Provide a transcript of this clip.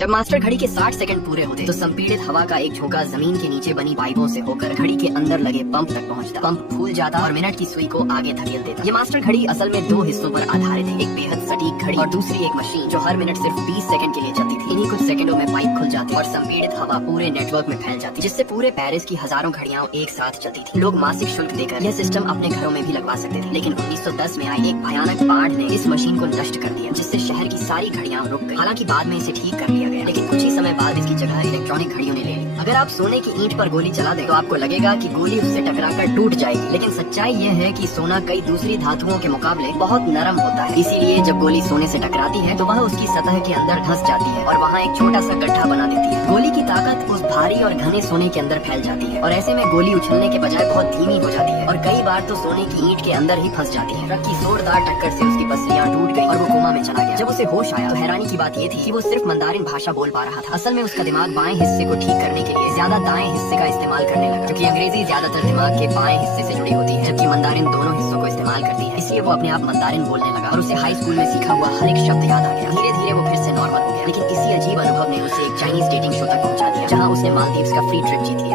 जब मास्टर घड़ी के 60 सेकंड पूरे होते तो संपीड़ित हवा का एक झोंका जमीन के नीचे बनी पाइपों से होकर घड़ी के अंदर लगे पंप तक पहुंचता। पंप फूल जाता और मिनट की सुई को आगे धकेल देता। ये मास्टर घड़ी असल में दो हिस्सों पर आधारित है, एक बेहद सटीक घड़ी और दूसरी एक मशीन जो हर मिनट सिर्फ 20 सेकंड के लिए चलती थी। इन्हीं कुछ सेकंडों में पाइप खुल जाते और संपीड़ित हवा पूरे नेटवर्क में फैल जाती, जिससे पूरे पेरिस की हजारों घड़ियां एक साथ चलती थी। लोग मासिक शुल्क देकर यह सिस्टम अपने घरों में भी लगवा सकते थे, लेकिन 1910 में आई एक भयानक बाढ़ ने इस मशीन को नष्ट कर दिया, जिससे शहर की सारी घड़ियां रुक गई। हालांकि बाद में इसे ठीक कर लिया गया, लेकिन कुछ ही समय बाद इसकी जगह इलेक्ट्रॉनिक घड़ियों ने ले ली। अगर आप सोने की ईंट पर गोली चला दें तो आपको लगेगा कि गोली उससे टकराकर टूट जाएगी, लेकिन सच्चाई यह है कि सोना कई दूसरी धातुओं के मुकाबले बहुत नरम होता है। इसीलिए जब गोली सोने से टकराती है तो वह उसकी सतह के अंदर धंस जाती है और वहाँ एक छोटा सा गड्ढा बना देती है। गोली की ताकत उस भारी और घने सोने के अंदर फैल जाती है और ऐसे में गोली उछलने के बजाय बहुत धीमी हो जाती है और कई बार तो सोने की ईंट के अंदर ही फंस जाती है। ट्रक की जोरदार टक्कर से उसकी पसलियां टूट गई और वो कोमा में चला गया। जब उसे होश आया तो हैरानी की बात ये थी कि वो सिर्फ मंदारिन भाषा बोल पा रहा था। असल में उसका दिमाग बाएं हिस्से को ठीक करने के लिए ज्यादा दाएं हिस्से का इस्तेमाल करने लगा, क्योंकि अंग्रेजी ज्यादातर दिमाग के बाएं हिस्से से जुड़ी होती है, जबकि मंदारिन दोनों हिस्सों को इस्तेमाल करती है। इसलिए वो अपने आप मंदारिन बोलने लगा और उसे हाई स्कूल में सीखा हुआ हर एक शब्द याद आ गया। धीरे धीरे वो फिर से नॉर्मल हो गया, लेकिन इसी अजीब अनुभव ने उसे एक चाइनीज डेटिंग शो तक पहुंचा दिया, जहाँ उसने मालदीव्स का फ्री ट्रिप जीत लिया।